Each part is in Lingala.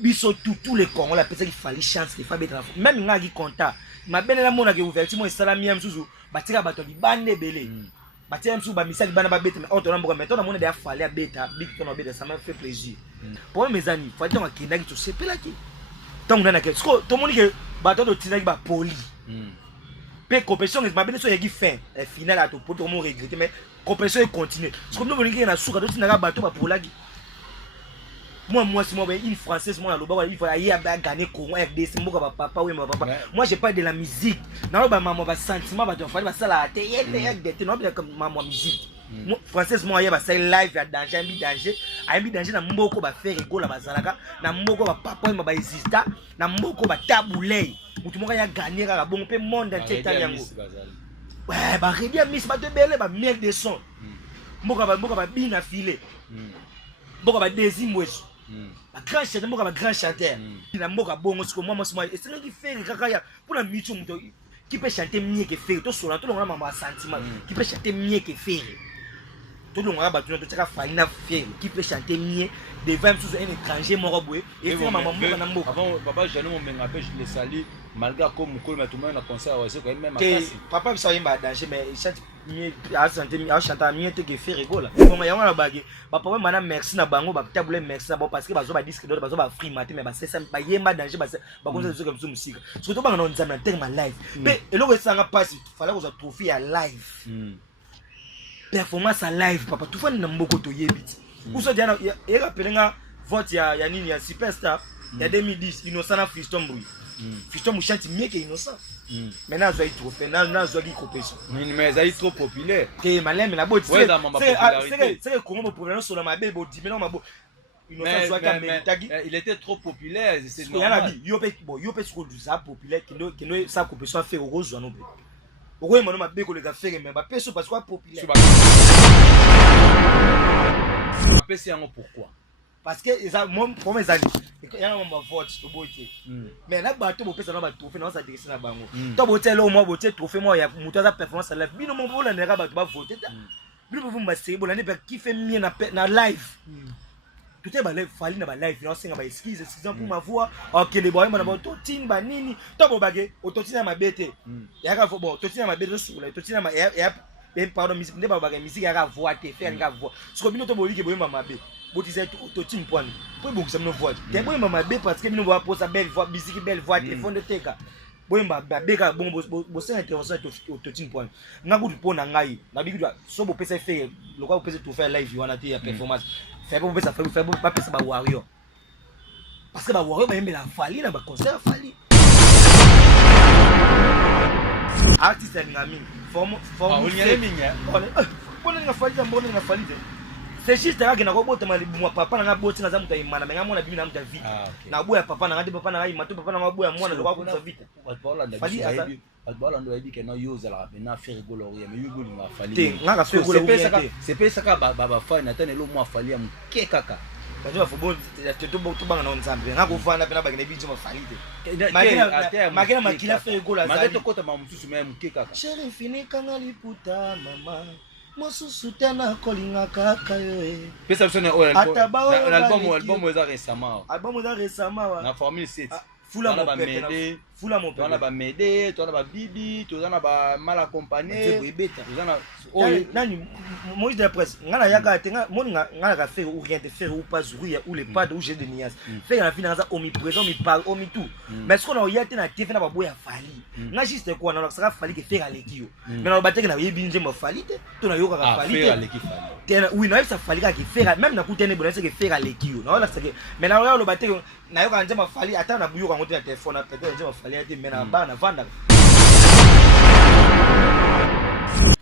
biso tous les Congolais la personne qui fallait chance qu'il fallait même nga qui content ma belle la mona que ouverture moi salami am suzu batika bato bi bande belé batika msu ba misali bana ba bête mais auto na mboka mais to na mona de fallait beta big to na beta ça m'a fait plaisir pour mes amis faut dire que ndaki to sepela ki tant on a que tout le monde que bato de tinaki ba poli pe compétition ma belle so yaki fin finale à tout pour tout le monde regretter mais compétition continue parce que nous on na suka to tinaka bato ba polaki. Moi, si moi, une française, moi, il faut aller gagner Congo, RDC, moi, papa, oui, ma papa. Moi, j'ai pas de la musique. Non, bah, maman, bah, sentiment, bah, tu vas faire ça là, t'es non, comme maman, musique. Française, moi, il y a ça live, à danger, un danger, na mboko, bah, faire rigolo, bah, zalaka, na mboko, bah, papa, bah, exista, na mboko, bah, taboulé. Ou tout le monde a gagné, bah, bon, peu monde entier, tanyango. Ouais, bah, rédia, miss, bah, te belle, bah, miel de son. Mboko, bah, bien affilé. Mboko, bah, deuxième wesh. Ma grand chanteur, moi, ma grand chanteur. Il a moi, bon, moi, et c'est là qui fait pour la mission qui peut chanter mieux que faire. Tout le monde a un sentiment qui peut chanter mieux que faire. Tout le monde a battu notre faire qui peut chanter mieux devant un étranger moroboué et faire maman avant papa j'ai mon mengape je le salue malgré comme mon tout le monde a concert c'est quand même papa il s'est pas danger mais il chante mieux à chanter mieux que faire rigolo bon il y a un bagage papa madame merci na bango ba tabule merci na bon parce que bazo ba disque d'autres bazo ba free matin mais ba c'est ça ba yema danger ba comme ça comme musique surtout ba on nzambe tellement live mais eloko esanga passe fallait qu'on soit trophée à live performance à live papa tout fani na mboko to yebiti uso jana e rappelinga vote ya nini ya superstar ya 2010 innocent na Fiston Mbui Fiston Mbui chante mieux que innocent maintenant zo trophée na zo compétition mais ça est trop populaire te malem la boti c'est comment problème sur la mabe bo dimena mabo innocent zo ka metagi il était trop populaire c'est normal yo pe sur du ça populaire qui no ça compétition faire rose non pe pourquoi il m'a dit que les gars font mais pas parce que populaire pourquoi parce que mon pour mes amis il y a un vote to boiter mais là bateau pour ça na ba trophée na ça diriger na bango to boter là moi boter trophée moi ya muto za performance live bino mon bola na ba ba voter bino vous me c'est bola ne pas qui fait mieux na live tout est ba live fali na ba live non singa ba excuse pour ma voix OK les boys na ba to tin ba nini to bo bagé ototina ma bete ya ka bon totina ma bete sur la totina ma et pardon musique ne ba bagé musique ya ka voix te faire nga voix ce que bino to bo li ke bo mama be botisé totin point pour bon ça me voix te bo mama be parce que bino voix pour sa belle voix musique belle voix téléphone de teka boyemba babeka bon bo c'est intervention totin point nga ku pona ngai na biki so bo pesa faire le quoi bo pesa to faire live wana te ya performance fait pour pesa faire pas pesa ba warrior parce que ba warrior ba yembela fali na ba concert fali artiste ngami forme on y est minga on nga fali za mbona nga fali c'est juste là que na ko bota mali moi papa na boti na za muta imana menga mona bibi na muta vite na boya papa na ngati papa na ngai matu papa na maboya mwana lokwa ko vite fali asa Adbala ndo yabi kena yoza la bena faire rigolo rien mais yugo nga fali te nga faire rigolo c'est pas ça ka baba fine atane lo mo fali am ke kaka bajwa football to banga na nzambe nga ko fana pena bagene biji mo fali te makina faire rigolo azali mageto kota mamususu même ke kaka chéri fini kanga liputa mama mosusu tena kolinga kaka yo pesa bisone album eza récemment na formule 7 fula mon père fula mon père on a ba Médé on a ba Bibi on a ba mal accompagné on a nani Moïse de la presse ngana yaka tenga moni ngana ka faire ou rien de faire ou pas zouria ou les pas ou j'ai de nias faire la fin dans ça omniprésent mi parle omi tout mais ce qu'on a yate na TV na ba boya fali nga juste quoi na ça fali que faire aleki yo mais na bateke na yebi nje mo fali te to na yoka ka fali te oui na ça fali ka ki faire même na kutene bona c'est que faire aleki yo na la c'est que mais na yo lo bateke na yoka nje mo fali ata na buyo ka ngote na téléphone na peut-être nje mo fali ate mais na ba na vanda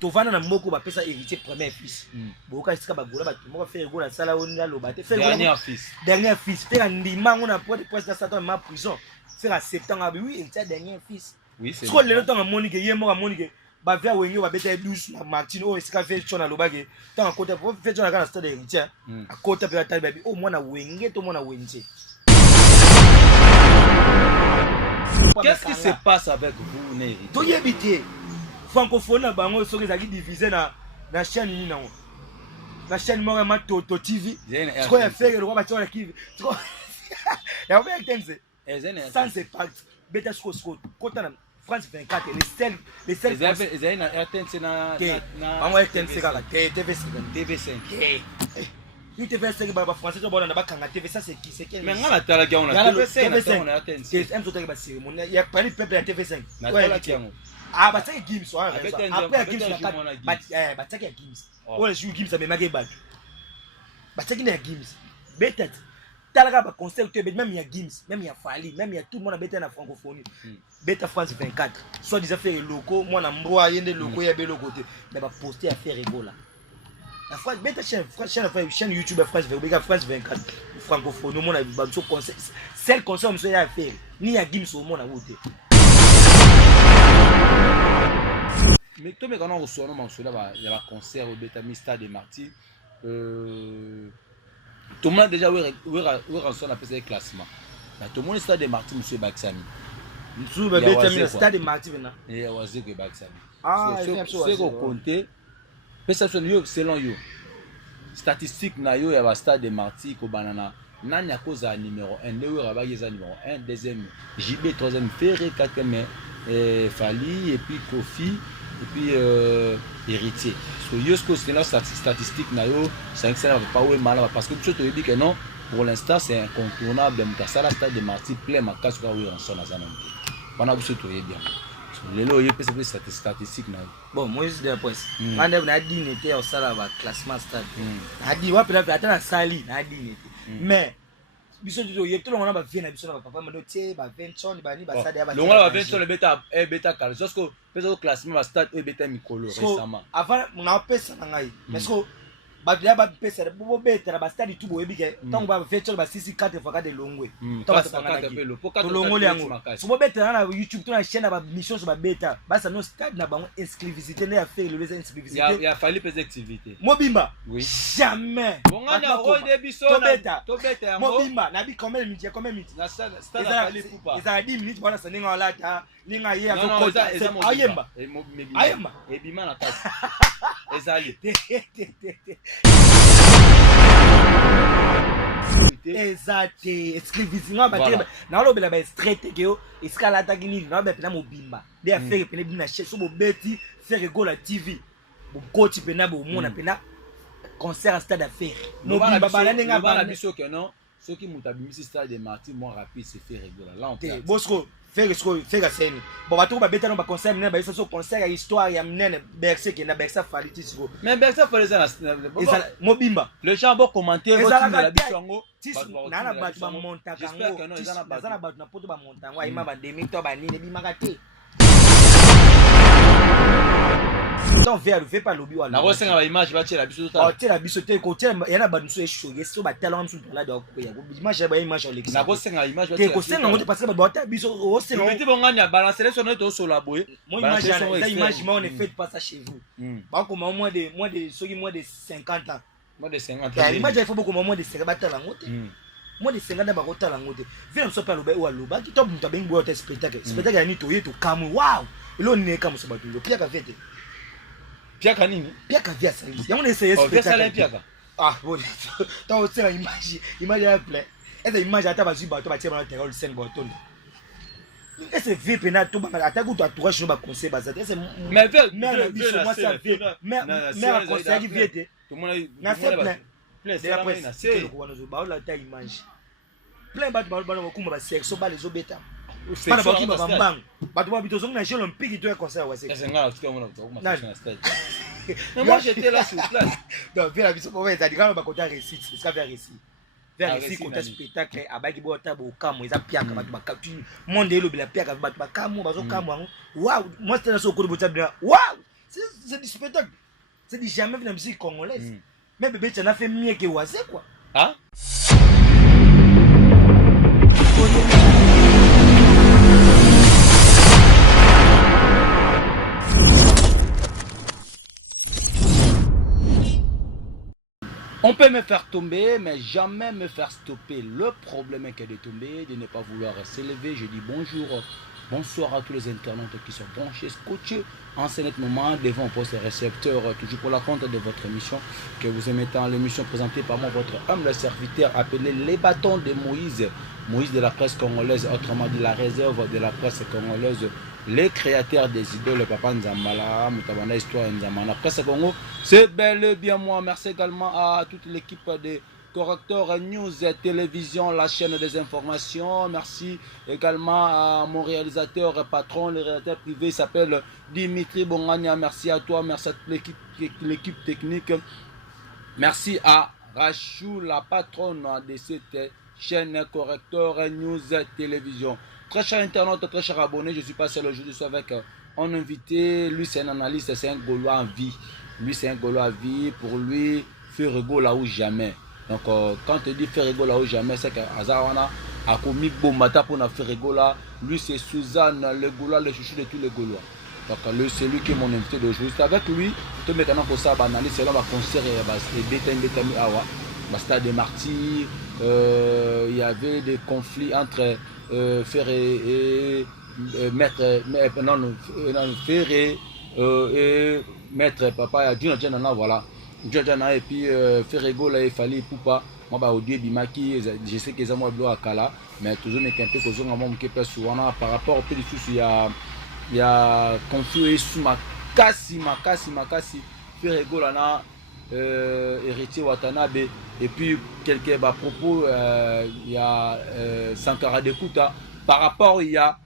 tovana na moko ba pesa héritier premier fils boka isika ba gola ba moko faire gola sala ona lo ba te faire dernier fils faire ndima ngona pour de presque ça dans ma prison faire à 7 ans oui héritier dernier fils oui c'est quoi le temps à Monique yemo Monique ba via wengi ba beta 12 na Martin o isika fait chona lo bagé tant à côté pour faire chona kana stade héritier à côté pe ta baby o mwana wenge to mwana wenje. Qu'est-ce qui se passe avec vous Neri to yebité francophone na bango soki ezaki divisé na chaîne nini nango na chaîne moko ma Toto TV quoi ya faire le roi ba tsola kivi Il y a un sans impact. Beta Sco, Cotan, France 24, les seuls. Ils avaient une RTNC na TV5. Une TV5, bah, français, on a TV, ça c'est qui c'est quel? Mais on a la TV5, on a RTNC. C'est un autre cérémonie. Il y a pas de peuple à TV5. Ah, bah, c'est Gims, après Gims, bah, c'est Gims. Oh, les Gims, ça me marque bad. Bah, c'est Gims. Beta. Talaga ba concert même il y a Gims, même il y a Fali, même il y a tout le monde a bêté en francophonie. Beta France 24. Soit des affaires locaux, moi na mbroa yende locaux ya belo côté, mais ba poster affaire rigola. La France beta chaîne YouTube France 24 francophonie, mon a ba so concert. Celle concert monsieur ya affaire. Ni ya Gims au monde a voté. Mais toi mais quand on reçoit non il y a un concert au Beta Mista des Martyrs. Tout le monde a déjà où on appelle ça classement. Tout le monde est stade des Martyrs, monsieur Baksami. Monsieur stade des Martyrs maintenant. Et on sait que Baksami. Ah, c'est qu'on compte. Selon yo. Statistique na yo ya stade des Martyrs ko banana. Nani a cause à numéro 1, le Rabat est numéro 1, deuxième JB, troisième Ferré, quatrième Fali et puis Kofi. Et puis héritier. Parce que c'est la statistique, c'est pas où est mal parce que tu te dis que non, pour l'instant c'est incontournable. Ça la stade de Martyrs plein ma casse où on s'en a jamais. Pendant que tu te bien. Les lois, il peut se faire statistique. Bon, moi je dis un point. On a dit n'était au salaire classement stade. On a dit ouais peut-être attends sali, on a dit mais biso tout le monde a bien biso na papa mando tie ba 20 ba ni ba stade ya ba. Le monde a 20 le bêta car parce que le classement va stade et bêta mikolo récemment. Avant on a pesa na ngai. Mais ce ba dia ba pesa bo bêta ba stade tout boyebi ke tant ba 20 ba 6 4 fois de longwe. Tant ba 4 pelo. Pour 4 longwe yango. So bo bêta na YouTube to na chaîne ba mission so ba bêta. Ba ça no stade na bango exclusivité na faire le exclusivité. Il a fallu des activités. Mobimba. Oui. Jamais. Bon on a rodé biso to bêta. Mobimba na bi combien de minutes? Na stade a fallu pour pas. Ils a 10 minutes voilà ça ninga la ta ninga ye ko ko ayemba. Ayemba. Et bima na tête. Ezali. Exacte exclusivité na ba na lo bela ba straight ke yo iskala ta kini na ba pena mobimba de affaire pena bina chez so bo beti faire go la TV bo coach pena bo mona pena concert à stade affaire mobimba bana ninga bana biso que non ceux qui mutabimisi stade de Martyrs moins rapide c'est faire rigoler là on peut bosco faire scène bon ba to ba beta no ba concert mena ba isa so concert ya histoire ya mnene berse ke na berse faliti siko mais berse fa les mobimba le gens vont commenter votre la bisango nana batu ba montaka ngo nazana batu na poto ba montango ayima ba demi to ba nini bimaka te donc vers fait pas lobby wala na ko senga ba image ba tiela biso ta tiela biso te ko tiela yana ba nso e shoye so ba tala msu la do ko ya ko image ba image ole na ko senga image ba tiela ko senga ngo parce que ba ta biso o senga metti bonga nya balancer sur notre so la boye moi image la image on est fait pas ça chez vous ba ko moins de soki moins de 50 ans moins de 50 ans image il faut beaucoup moins de 50 ba tala ngote moins de 50 ans ba ko tala ngote vient so pa loba wa loba ki to muta bengo o spectacle ya ni to yeto kamu wow ilo ne kamu so ba to pia ka vete Piaka nini? Piaka via ça. Il y a un essai spectacle. Piaka. Ah bon. T'as aussi image à plein. Est-ce image à ta base bateau ba tiens dans terrain 5 bateaux. Est-ce vie pena tout ba attaque ou toi toi je ba conseil bazate. Est-ce mais moi ça vie. Mais conseil qui vient. Tout le monde na c'est plein. Plein c'est la presse. C'est ko wana zo ba la ta image. Plein ba ba ko ba sexo ba les obeta. Para ba kimba bambang. Ba to bito zonga jeu olympique tu es conseil wa c'est nga tu comme na ko stade. Mais moi j'étais là sur place. Donc vient la biso pour ça dit quand ba kota récit, c'est ça vers récit. Vers récit kota spectacle abaki bo ta bo kamo eza piaka ba ka tu monde elo bila piaka ba ba kamo ba zo kamo. Waouh, moi c'était so ko bo ta bien. Waouh! C'est du spectacle. C'est du jamais vu la musique congolaise. Mais bébé tu as fait mieux que Wazé quoi. Hein? On peut me faire tomber, mais jamais me faire stopper. Le problème est que de tomber, de ne pas vouloir s'élever. Je dis bonjour, bonsoir à tous les internautes qui sont branchés, scotchés en ce moment devant un poste récepteur, toujours pour la compte de votre émission que vous aimez tant, l'émission présentée par moi, votre humble serviteur appelé Les Bâtons de Moïse. Moïse de la presse congolaise, autrement dit la réserve de la presse congolaise, les créateurs des idoles, Papa Nzambala, Moutabana Histoire Nzamana, Presse Congo, c'est bel et bien moi. Merci également à toute l'équipe des correcteurs News et Télévision, la chaîne des informations. Merci également à mon réalisateur patron, le réalisateur privé, il s'appelle Dimitri Bongania. Merci à toi, merci à toute l'équipe technique. Merci à Rachou, la patronne de cette chaîne correcteur News et Télévision. Très cher internaute, très cher abonné, je suis passé le jour du soir avec un invité. Lui, c'est un analyste, c'est un Gaulois en vie. Lui, c'est un Gaulois en vie. Pour lui, faire rigolo là où jamais. Donc, quand tu dis faire rigolo là où jamais, c'est qu'Azawana a commis Bomata pour faire rigolo là. Lui, c'est Suzanne, le Gaulois, le chouchou de tous les Gaulois. Donc, c'est lui qui est mon invité d'aujourd'hui. C'est avec lui, tout maintenant pour ça, analyse, c'est là, on va concert et Bétami Awa, Stade des Martyrs. Il y avait des conflits entre Ferré et Maître, Ferré et Maître Papa Djuna, voilà. Djuna et puis Ferrego là, il fallait Poupa. Moi, bah, au Dieu Bimaki, je sais qu'ils ont un à Kala, mais toujours n'est qu'un peu que je n'ai souvent par rapport au pays du sous, il y a conflit sous Makasi, Ferrego là, héritier Watanabe. Et puis, quelques propos, il y a Sankara Dekuta. Par rapport, il y a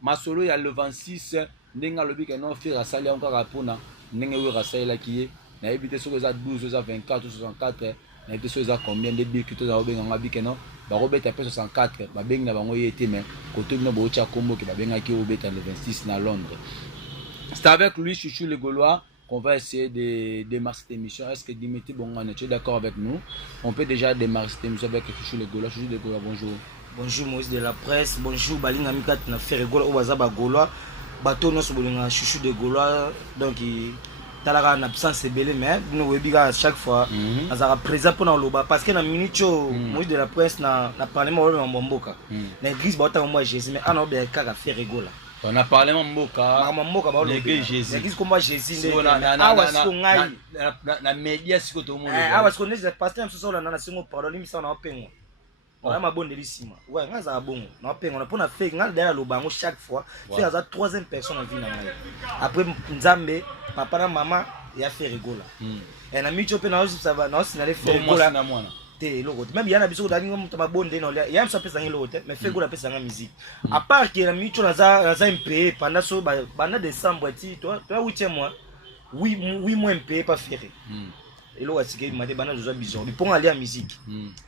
Masolo, il y a le 26, Nenga Lobi, qui a fait Rassali encore à Pona, Nenga Rassali là qui est. Il y a évité sur les 12, 24, 64, il y a évité sur les combien de billes qui sont à Obenga Bikeno. Robert a fait 64, Babenga Bango été, mais côté de Bocha Combo qui Babenga qui est au Béta le 26 à Londres. C'est avec lui, Chouchou le Gaulois, qu'on va essayer de démarrer cette émission. Est-ce que Dimitri Bongane, tu es d'accord avec nous? On peut déjà démarrer cette émission avec Chouchou le Gaulois. Chouchou le Gaulois, bonjour. Bonjour Moïse de la presse, bonjour Balinga Mikat na faire Gaulois au Bazaba Gaulois. Bateau non sur Bolinga Chouchou de Gaulois. Donc talaka en absence belé mais nous webiga à chaque fois azara présent pour na loba parce que na minute Moïse de la presse na parlé moi na Mbomboka. Na église ba ta moi Jésus mais ana obe ka faire Gaulois. On a parlé Mboka. L'église Jésus. L'église comme moi Jésus. Na média siko to monde. Ah parce qu'on est pasteur mso na na singo parole limisa na opengo. On a ma bonne délicima. Ouais, ngaza bongo. Na opengo na pona faire ngal derrière le bango chaque fois. Faire za troisième personne en vie na ngai. Après Nzambe, papa na maman ya fait rigola. Et na micho pe na osi ça va na osi na le faire rigola. Même il y a des gens qui ont des bonnes il y a mais fait la pesa musique. À part que la micho naza MP pendant so pendant décembre toi 8e mois 8 mois MP pas ferré. Et là c'est que m'a dit bana joza bizarre. Pour aller à musique.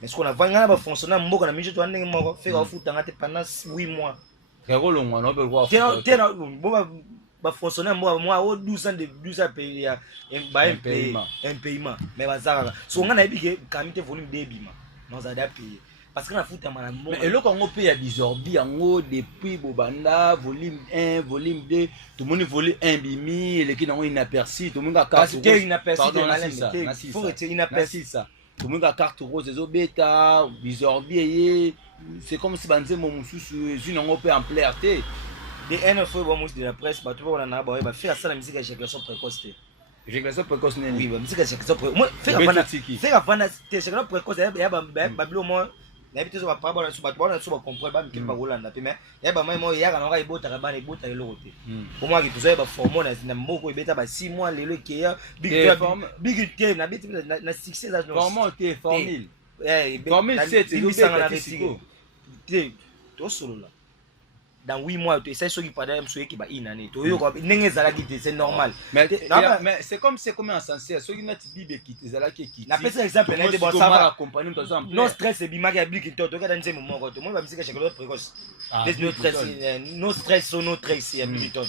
Mais ce qu'on a vanga ba fonctionner mboka na micho to ndenge moko faire foot pendant 8 mois. Kagolo ngwana be kwa. Tena ba fonctionner moi au 12 ans de 12 ans payer un paiement mais bazaka so ngana ebike kamite volume débima non ça doit payer parce que na foot amana mais et le Congo paye à bizorbi yango depuis bobanda volume 1 volume 2 tout le monde volume 1 bimi et qui n'ont inaperçu tout le monde a carte parce que inaperçu il faut être inaperçu ça tout le monde a carte rose les obeta bizorbi c'est comme si banze mo mususu une on peut en clarté des N fois bon de la presse ba tout on a ba faire ça la musique à éjaculation précoce. Éjaculation précoce né oui ba musique à éjaculation précoce moi faire avant éjaculation précoce ya ba bilo moi na habité so ba pa ba so ba comprendre ba mikili ba rolanda pe mais ya ba moi ya kana ka ibota ka ba na ibota le lokote pour moi ki tout ça ba formona na mboko ibeta ba 6 mois lelo ki ya big game na biti na succès ça formule formule 7 il na retiko to solo là dans 8 mois tu essaies ceux qui parlent même ceux qui ba inane to yo ko ndenge zala kiti c'est normal mais c'est comme en sensé ceux qui n'a bibe kiti zala kiti na pesa exemple na te bon ça va accompagner par exemple non stress et bimaka ya blik to ka dans moment ko to moi ba musique chaque précoce no stress no stress ya militon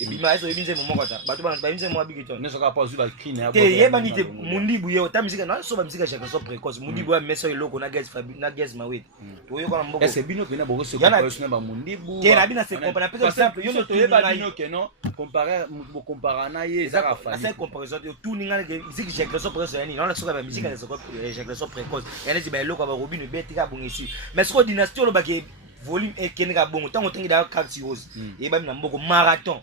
et puis ma eso ebinze moment kota bato ba ebinze mo abiki ne soka pas zuba crine te yeba ni te mundibu ye ta musique na so ba musique chaque so précoce mundibu a meso eloko na guest fabi na guest mawet to yo kona mboko est-ce bino pena boko se comparer ba mundibu te na bina se comparer par exemple yo no to yeba bino ke non comparer bo comparer na ye za ka fa na comparaison yo tout ninga musique chaque so précoce yani na so ba musique chaque so précoce yani ti ba eloko ba robino beti ka bongisi mais so dynastie lo ba ke volume ekeneka bongo tango tangi da carte rose et ba na mboko marathon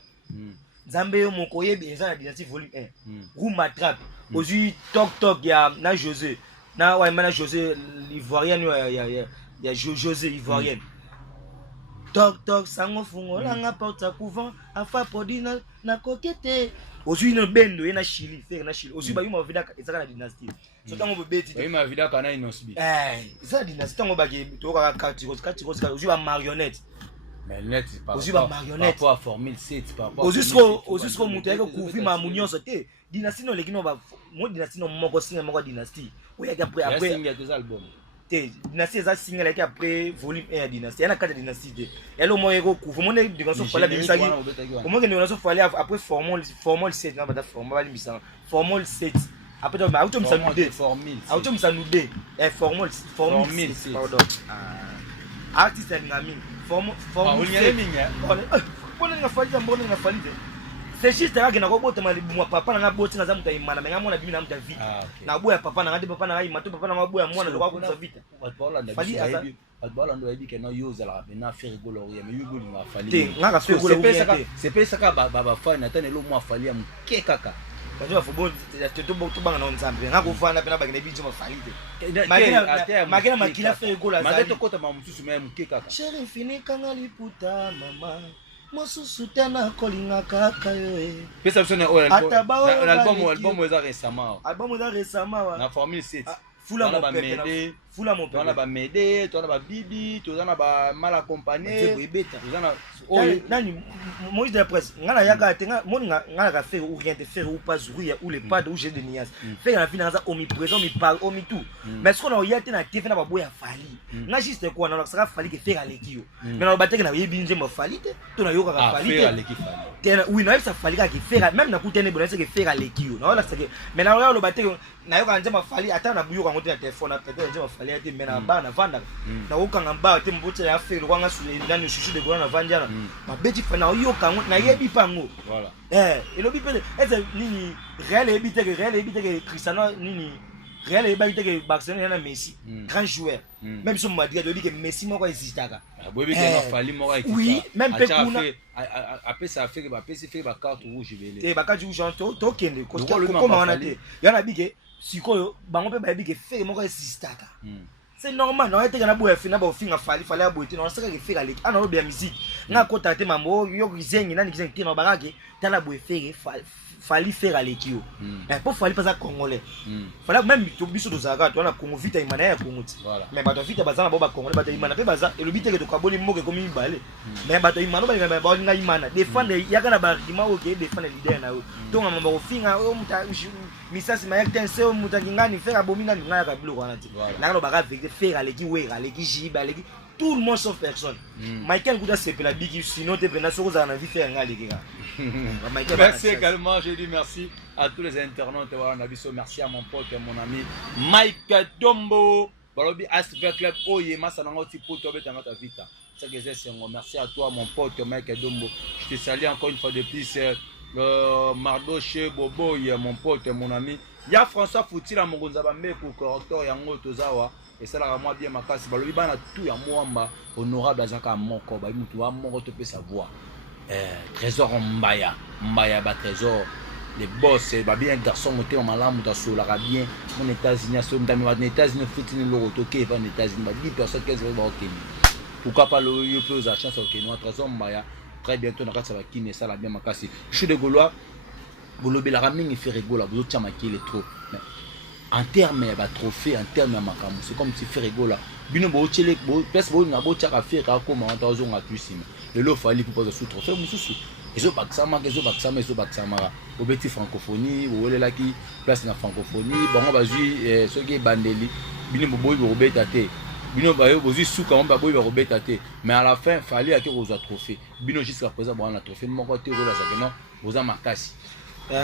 Nzambe yo moko yebi eza na dynastie volume 1 Rouma Trap ozui tok ya na José na wa mana José l'ivoirienne ya José ivoirienne tok sango fungo langa porta couvent afa podi na kokete ozui no bendo ye na Chili faire na Chili ozui ba yuma vida ezaka na dynastie so tango bobeti ba yuma vida kana inosbi eza dynastie tango ba ke to ka carte rose ozui ba marionnette mais net pas ozui ba marionnette pas formule 7 pas ozusco mutu ayeke couvrir mamu nyonso te dynastie no oleki no mo dynastie no moko singa moko dynastie oyaki après album te dynastie eza singa elaki après volume 1 ya dynastie ya na kati ya dynastie te elo mo oyeki okuva omoni dikanso fale abimisaki omoki ndikanso fale après formol 7 na bata formal balimbisaka formol 7 après automisa nude automisa nude formol 7 pardon artiste alinga mingi formol mbona ningafalita mbona ningafalite c'est juste kaka na kobotama libumwa papa na ngaboti naza muta imana menga mona bimi na muta vita na boya papa na ngade papa na ngai mato papa na maboya mwana lokwa kuza vita fali atbala ndo yebi ke no yoza la na faire rigolo mais yugo nga fali te ngaka faire rigolo c'est pas ça ka baba fali na tane lo mwa fali ya mke kaka bajo football to banga na nzambe ngako fana pena bakene bijo mafali te makina makila faire rigolo azali madeto kota mamususu me mke kaka chéri fini kanga liputa mama mosusu te na kolinga kaka yo pesa biso na album eza récemment na formule 7 fula mon père on a ba Médé on a ba Bibi on a ba mal accompagné on a nani Moïse de la presse ngana yaka tenga moni ngana ka faire ou rien de faire ou pas ou les pas de j'ai de nias faire la finance omniprésent mi parle omi tout mais ce qu'on a yate na TV na ba boya fali na juste quoi na ça fali que faire aleki yo mais na bateke na yebi nje mo fali te to na yoka ka fali te oui na ça fali ka faire même na kutene bon c'est que faire aleki yo na wala c'est que mais na lo bateke na yoka nje mo fali ata na buyo ka ngote na téléphone na peut-être nje mo fali ate mais na ba na vanda na ukanga ba te mbote ya faire kwa nga ndani chuchu de kwa na vandiana mabeti fana oyoka ngo na yebi pango voilà elobi pele eze nini réel ebite que Cristiano nini réel ebite que Barcelone na Messi grand joueur même si Madrid elobi que Messi moko existaka bobi que na fali moko existaka oui même pe kuna après ça fait que ba PC fait ba carte rouge belé te ba carte rouge to kende ko comment on a te yana bige sikoyo bango pe ba bige fait moko existaka c'est normal na ete kana boya fina ba ofinga fali ya boyete na saka ke fera leki ana obe ya musique nga kota te mambo yo kizengi nani kizengi te na bakake tala boye fere fali fera leki yo pour fali pas congolais fala même to biso to zaka to na Congo vita imana ya Congo ti mais bato vita bazana bo ba congolais bato imana pe baza elobite ke to kaboli moke komi mbale mais bato imana ba nga imana défendre yaka ba argument OK défendre leader na yo to nga mambo ofinga o muta misasi mayek tense o muta ngani fera bomina ngaya ka bloko wana ti na no baka vérité faire aleki wera aleki jiba aleki tout le monde sauf personne Michael Gouda c'est la big sinon te prena soko za na vie faire ngaleki ka merci également je dis merci à tous les internautes voilà nabiso merci à mon pote et mon ami Mike Dombo balobi Asper Club oye masa nango ti poto betanga ta vita ça que c'est merci à toi mon pote Mike Dombo je te salue encore une fois de plus le Mardoche Bobo mon pote mon ami ya François Foutila Mogonza Bameko correcteur yango tozawa et ça la moi bien makasi balobi bana tout ya mwamba honorable azaka moko ba mutu wa moko to pe savoir trésor mbaya ba trésor les boss ba bien garçon moté en malamu ta sola bien mon États-Unis so ndami wa États-Unis fitini loro to ke va États-Unis ba 10 personnes 15 va au Kenya pourquoi pas le yo plus à chance au Kenya trésor mbaya très bientôt na kasa ba kine ça la bien makasi je suis de Gaulois bolobi la ramingi fait rigola vous tchama qui est trop en termes de trophée en termes de makamu c'est comme si fait rigola bino bo chele bo pes bo na bo chaka faire ka comme en tazo nga tuisima le lo fali pour poser sous trophée mususu ezo baksama obeti francophonie bo wele laki place na francophonie bango bazui ce qui bandeli bino bo bo beta te bino bayo bozi suka on ba boy ba robeta te mais à la fin fallait à que vous a trophée bino jusqu'à présent bon la trophée mon côté rola ça que non vous a makasi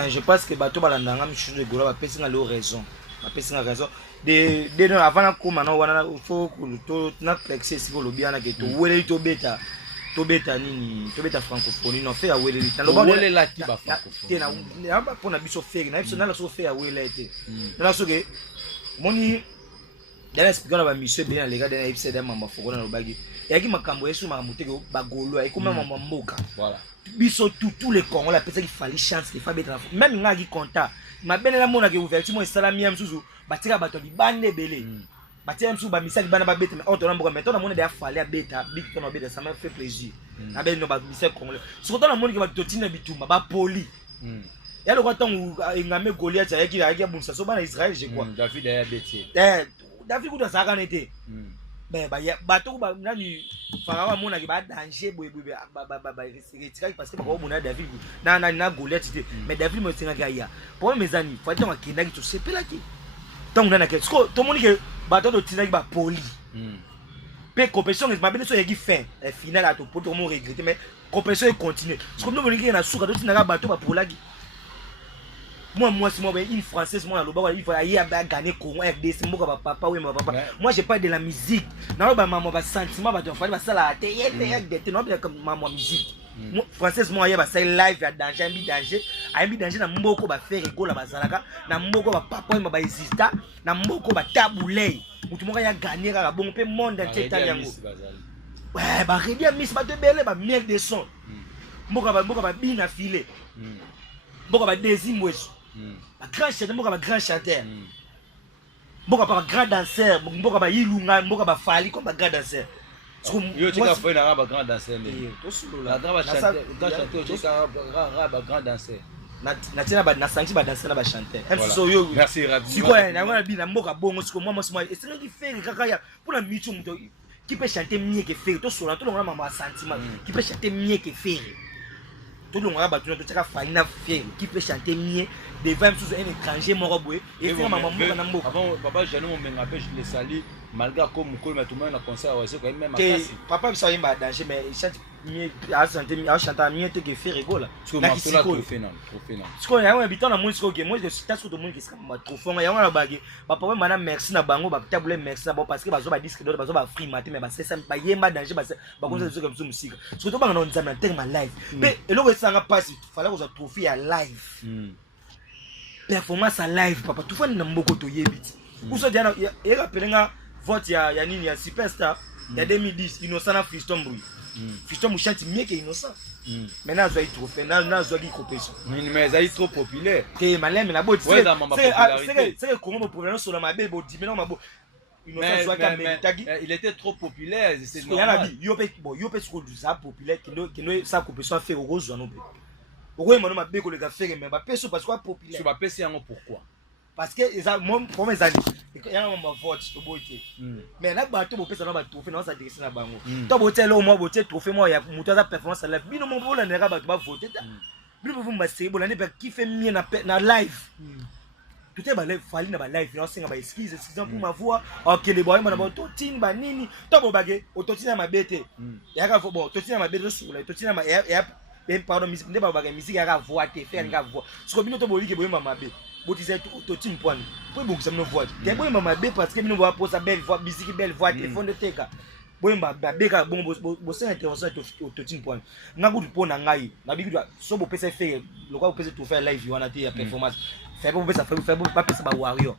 je pense que bato balandanga michu de gola ba pesinga le raison ba pesinga raison de non avant na kuma na wana faut to na plexer si lo biana que to wele to beta nini to beta francophonie non fait à wele na lo ba wele la ti ba francophonie na ba pona biso fake na biso na la so fait à wele te na so que moni dana expliquer na ba monsieur bien les gars dana ipse da mama foko na lo bagi yaki makambo yesu makambo te ko bagolo ay comme mama mboka voilà biso tous les Congolais la personne qui fallait chance les faire beta même ngaki contact ma benela mona ke ouverture mo salami am suzu batika bato bibande belé batia am suzu ba misaki bana ba beta mais on tona mboka mais tona mona de fallait à beta big tona beta ça m'a fait plaisir na ben no ba misaki Congolais surtout na mona ke bato tina bitumba ba poli ya le quoi tant ngame Goliath ya bunsa so bana Israël je crois David a bêté David kuta saka nete ben ba bato ba nani farawa mona ke ba danger boy ba retiré parce que ba ko mona David na Goliath mais David mo singa ya pour mes amis faut dire que na ki to sepela ki tant na ke sko to moni ke bato do tina ki ba poli pe compétition ma bene so yeki fin final à to pour mo regretter mais compétition continue parce que nous moni ke na suka do tina ka bato ba polaki moi c'est moi une française moi là il faut aller à gagner Congo RDC moi papa oui ma papa moi j'ai pas de la musique na ba maman ba sentiment ba to fallait ba ça la té de non comme maman musique française moi ya ba ça live à danger ambi danger na mboko ba faire école ba zalaka na mboko ba papa oui ba hésita na mboko ba taboulay mutu moka ya gagner ka bon pe monde entier yango ouais ba redia miss ba te belé ba miel de son mboka ba bina filé mboka ba désimweso ba grand chanteur mboka ba grand chanteur mboka ba grand danseur mboka ba ilunga mboka ba fali comme ba grand danseur yo tika foi na ba grand danseur to solo la grand chanteur tika ba grand danseur na tina ba na sangi ba danseur na ba chanteur so yo merci Rabi siko na wana bi na mboka bongo siko moi et c'est qui fait kaka ya pour la mitu muto qui peut chanter mieux que faire to solo to ngona mama sentiment qui peut chanter mieux que faire tout le monde a battu notre faina fier qui peut chanter mieux devant sous un étranger moroboué et c'est maman na mboka avant papa Jeannot mon mengape je le salue malgré comme mukolo mais tout le monde a concert c'est quand même papa il s'est pas danger mais il chante mieux à chanter mieux que faire rigole na qui trophée non ce qu'on a un habitant na moi ce que moi je suis tout le monde qui sera ma trophée ya wana bagi papa mana merci na bango ba tabule merci na bon parce que bazo ba disque d'or bazo ba free matin mais ba c'est ça ba yemba danger ba comme ça comme ça musique surtout ba na nzambe na terme live mais eloko ça nga passe fallait que ça trophée à live performance à live papa tout fois na mboko to yebiti uso diana e rappelenga vote ya nini ya superstar ya 2010 innocent na Fiston Bruy Fiston mu chante mieux que innocent maintenant zo trophée na zo ki compétition mais ça est trop populaire te malem na boti c'est comment mon problème sur la mabe bo di maintenant mabo innocent zo ka betagi il était trop populaire c'est normal yo pe ce que ça populaire qui no ça compétition fait au rose no pe pourquoi maintenant mabe ko le ka faire mais ba peso parce que populaire tu vas passer en pourquoi parce que ils ont mon premier année il y a un vote to boité mais là bato bo pesa na ba trophée na ça direct na bango to boté là moi boté trophée moi ya mutu za performance live bino mo bola na ba ba voter bino vous m'assez bola ne qui fait mieux na live tout est ba live fali na ba live na singa ba excuse pour ma voix OK les boys na ba to tin ba nini to bo bagé ototina mabete ya ka bon totina mabete sur la totina ma et pardon musique ne ba bagé musique ya ka voix te faire nga voix ce que bino to bo li ke bo mabe botisé to tin point pour bon que ça me voix te bo mabe parce que bino bo posa belle voix musique belle voix téléphone de teka bo mabe ka bon bo c'est intervention to tin point nga ku po na ngai na bigi so bo pesa faire le quoi bo pesa to faire live wana te ya performance fait bo pesa faire bo pas pesa ba warrior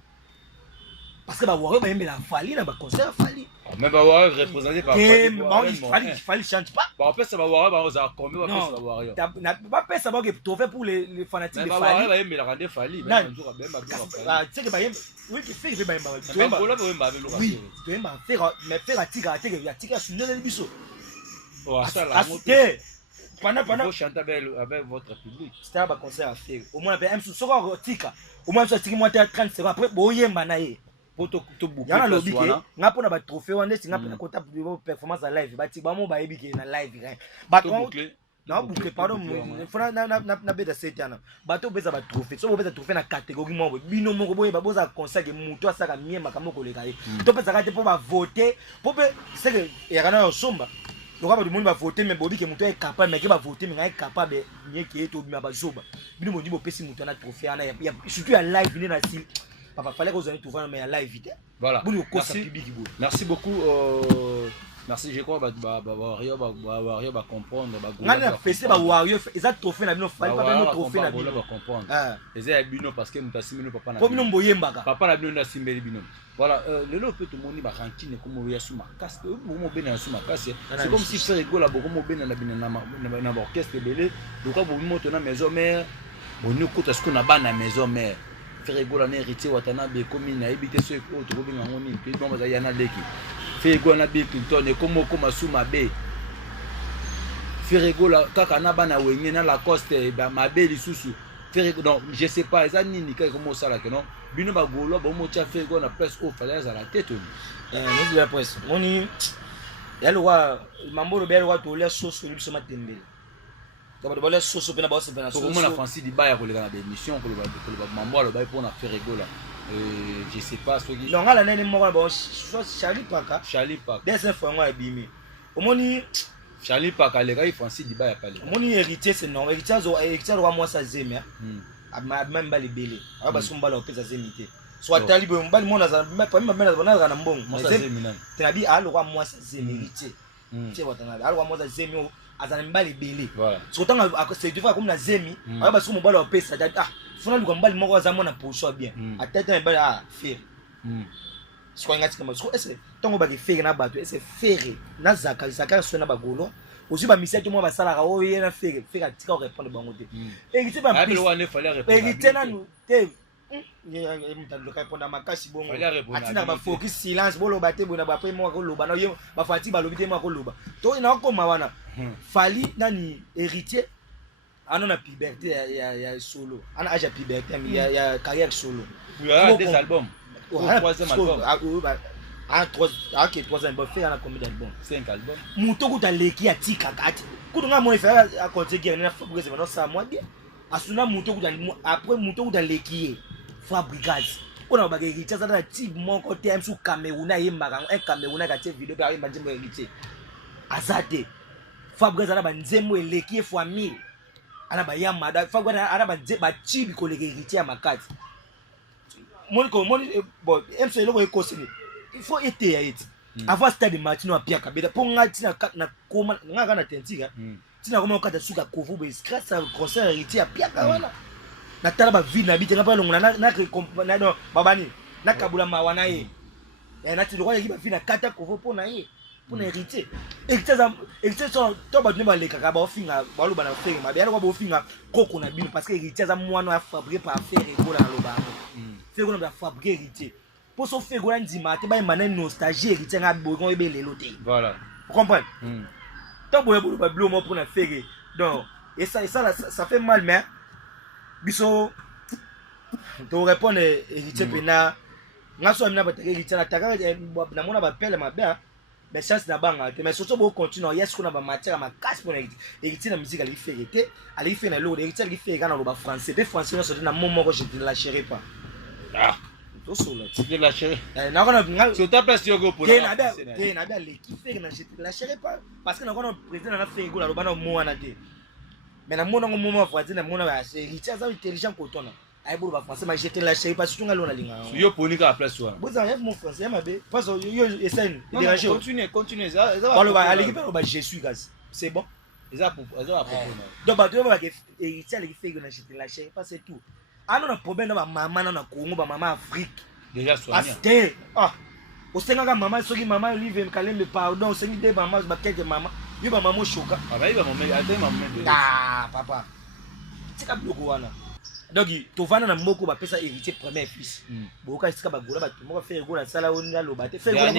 parce que ba warrior ba yembe la fali na ba concert fali mais ba warrior représenté par fali chante pas ba pesa ba warrior ba za combien ba pesa ba warrior na ba pesa ba que to faire pour les fanatiques de fali ba warrior ba yembe la rendre fali mais un jour ba ah tu sais que ba yembe oui qui fait ba yembe tu vois ba yembe ba oui tu yembe faire mais faire atika ya tika sur le biso oh ça là pendant chanter avec votre public c'était un concert à faire au moins un sous soko tika au moins ça tika moi 30 secondes après bo yemba na ye pour to boucler yana lobby ke nga pona ba trophée wana singa pona kota performance à live ba tika ba mo ba yebike na live ba na boucle pardon fona na beta setana bato beza ba trophée so beza trophée na catégorie mo bino moko boye baboza conseil que muto asaka miema kama koleka ye to pesa kate po ba voter po pe c'est que ya kana somba donc ba monde ba voter mais bobi que muto est capable mais que ba voter mais est capable nie que to bima ba zoba bino mo dibo pesi muto na trophée ana ya surtout ya live ni na si papa fallait que vous ayez tout voir mais ya live vite voilà merci beaucoup merci je crois Wario va comprendre ngana fesse ba Wario eza trophée na bino fallait pas bino trophée na bino va comprendre eza bino parce que mutasimi no papa na po bino mboyembaka papa na bino na simbeli bino voilà lelo peut tout moni ba rankine comme ya suma casse mo bena suma casse c'est comme si faire rigolo boko mo bena na bina na orchestre belé donc bo moto na maison mère bonu ko tas ko na ba na maison mère faire rigolo na héritier watanabe comme na ebité so ko to binga ngoni pe bon ba yana leki Ferego na Bill Clinton et comme Suma B. Ferego la kaka na bana wenye na Lacoste ba mabe lisusu. Ferego non, je sais pas ça nini comment ça là que non. Bino ba golo ba mo tia Ferego na presse au falaise à la tête. Nous de la presse. Moni ya le roi mambo be le roi to le soso ni bisoma tembele. To ba le soso pe na ba se na soso. Comment la Francis di ba ya ko le na émission ko le ba mambo le ba pour na Ferego là. Je sais pas ce qui non ngala nene moko bon Charlie Paka des infos ngwa bimi omoni Charlie Paka le gars Francis Diba ya pale omoni héritier c'est non héritier roi moi ça zeme même ba libélé aba sumba la opeza zemité soit tali bo mbali mona za pas même na na mbongo moi ça zeme nan tenabi a le roi moi ça zeme héritier tu vois tana a le roi moi ça zeme azana mbali belé voilà surtout c'est deux fois comme na zemi aba sumba ba la opeza fona luka mbali moko za mona poso bien atata mbali faire siko ngati kama siko ese tongo ba ke faire na bato ese faire na zaka so na bagolo ozu ba misia to mo ba sala ka o ye na faire atika ko répondre bango te hérité ba plus ne fallait répondre hérité na nous te mutando ka répondre makasi bongo atina ba focus silence bolo ba te bona ba pe mo ko loba na yo ba fati ba lobi te mo ko loba to ina ko ma wana fali nani héritier ana na puberté ya solo ana âge ya puberté ya carrière solo il y a des albums troisième album troisième album fait ana combien d'albums 5 albums muto kuta leki ya tika kati kutunga mo faire a continuer na fabriquer maintenant ça moi bien asuna muto kuta après muto kuta leki fabriquage ona ba héritier ça na type mon côté am sous Cameroun na yembaka un Cameroun ka tie vidéo ba yemba njembo héritier azate fabriquage na ba nzembo leki fois 1000 ana ba yamada fa gwana ana ba chibi koleke héritier ya makati moni bon MC loko ekosini il faut été ya eti avant stade Martino apia kabeda po ngati na koma ngaka na tentika tina koma okata suka kovu be grâce à concert héritier apia kawana na tala ba vie na bite ngapa longa na no babani na kabula mawana ye na ti lokwa yekiba vie na kata kovu po na ye pour héritier héritier so to ba ne ba leka ka ba ofinga ba lo ba na faire ma bien ko ba ofinga koko na bino parce que héritier za mwana a fabriquer par faire ebola na lo ba faire ko na fabriquer héritier pour so faire ko na ndima te ba imana nostalgie héritier nga bogon ebe lelo te voilà vous comprenez to boye bolo ba blo mo pour na faire donc et ça ça fait mal mais biso to répondre héritier pena nga so amina ba héritier na taka na mona ba pele ma bien mais chance na banga mais surtout bo continuer yes kuna ba matière ma casse pour héritier na musique ali faire été ali faire na l'autre héritier ali faire kana lo ba français des français so na momo ko je ne lâcherai pas to so là tu te lâcherai na kona sur ta place yogo pour na bien l'équipe faire na je ne lâcherai pas parce que na kona président na faire go la lo bana mo wana te mais na mona ngo momo français na mona ba héritier ça intelligent ko tona ay bolo ba français mais je te lâcherai pas surtout ngalo na linga yo ponika la place toi vous avez mon français mabe parce que yo essaye de déranger continue ça alors ba l'équipe ba je suis gaz c'est bon ça pour donc ba tu ba que héritier ali fait que na je te lâcherai pas c'est tout ano na problème na maman na Congo ba maman Afrique déjà soigné osenga maman soki maman Olivier Kalembe pardon osengi de maman ba quelques maman yo ba maman choka ba yo ba maman ate maman papa tika bloko wana donc to vana na moko ba pesa héritier premier fils boka sika ba gola ba to moko faire gola sala ona lo ba te faire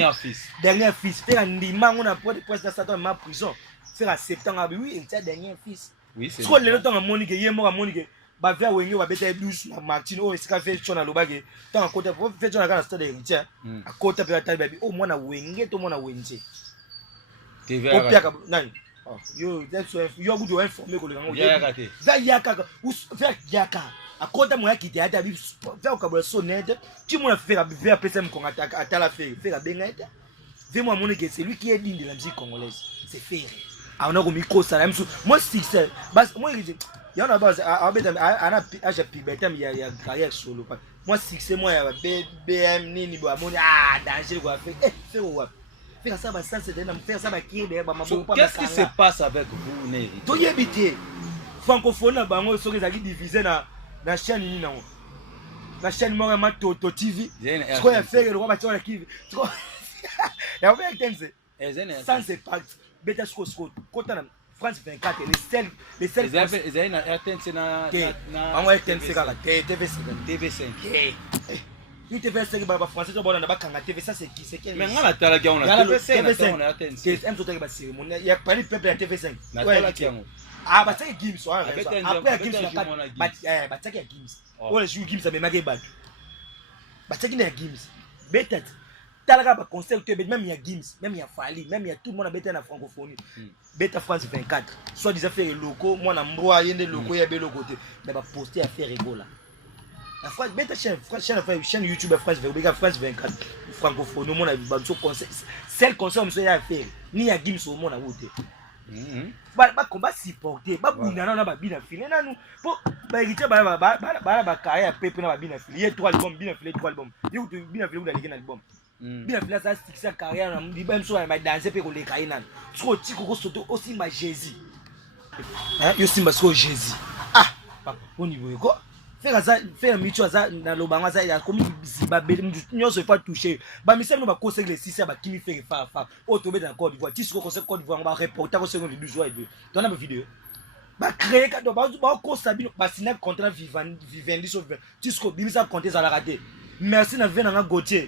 dernier fils faire ndima ngona pour presque ça dans ma prison faire à septembre oui héritier dernier fils oui c'est quoi le temps Monique yemo Monique ba via wengi ba beta 12 na Martin o sika fait chona lo ba ke tant côté pour faire chona kana stade héritier à côté pe ta baby o mona wenge to mona wenje TV o pia ka nani Yo kuto informer ko le ngango. Yaka te. Za yaka faire yaka. Akota moya ki théâtre bi faire ka sonnette. Tu mon faire faire PSM qu'on attaque à la faire bengete. Fais-moi mon que c'est lui qui est digne de la musique congolaise. C'est faire. Ah on a comme micro ça même moi succès. Bas moi il dit il y en a base à j'ai pibeta mais il y a carrière solo. Moi succès moi BM nini bo amoni danger quoi faire. Faire quoi. Faire ça ça c'est faire ça qui derrière ma qu'est-ce qui se passe avec vous Neri? To yebite francophone na bango soki ezaki divisé na chaîne nini nango na chaîne moko ma Toto TV siko ya faire le roi la kivi siko ya obe tense sans impact beta siko kota na France 24 les seuls ils na RTNC na bango RTNC kaka TV5 ni TV5 ba français to bona na bakanga TV ça c'est qui c'est quel mais ngana tala ki on a TV5 na RTNC c'est un total ba cérémonie ya pas le peuple ya TV5 na tala ki yango bataki Gims après Gims bataki Gims ole joue Gims mais mage bat bataki na Gims betat talaka ba concert même il y a Gims même il y a Fali même il y a tout le monde beta na francophonie beta France 24 soit des affaires locaux moi na mbwa yende locaux ya belo côté mais ba poster affaire rigola la France beta chaîne YouTube France 24 francophonie mon na ba so concert celle concert monsieur ya faire ni ya Gims au monde na wote combat supporter babunda na ba bina file nanu po ba héritier ba carrière pepe na ba bina file ye 3 albums bina file 3 albums yo bina file ku na album bina file ça fixe carrière na di même so ba danser pe ko le kai nanu so ti ko soto aussi ma Jésus yo simba so Jésus papa au niveau ko faire micho za na lobanga za ya komi ziba beli nyoso fa toucher ba misel no ba conseil les 6 ba kimi faire fa o tomber dans Côte d'Ivoire tisiko conseil Côte d'Ivoire ba reporter ko second du jour et deux dans la vidéo ba créer ka do ba ko sabino ba signer contrat vivendi so tisiko bimisa compter za la rater merci na vena nga Gauthier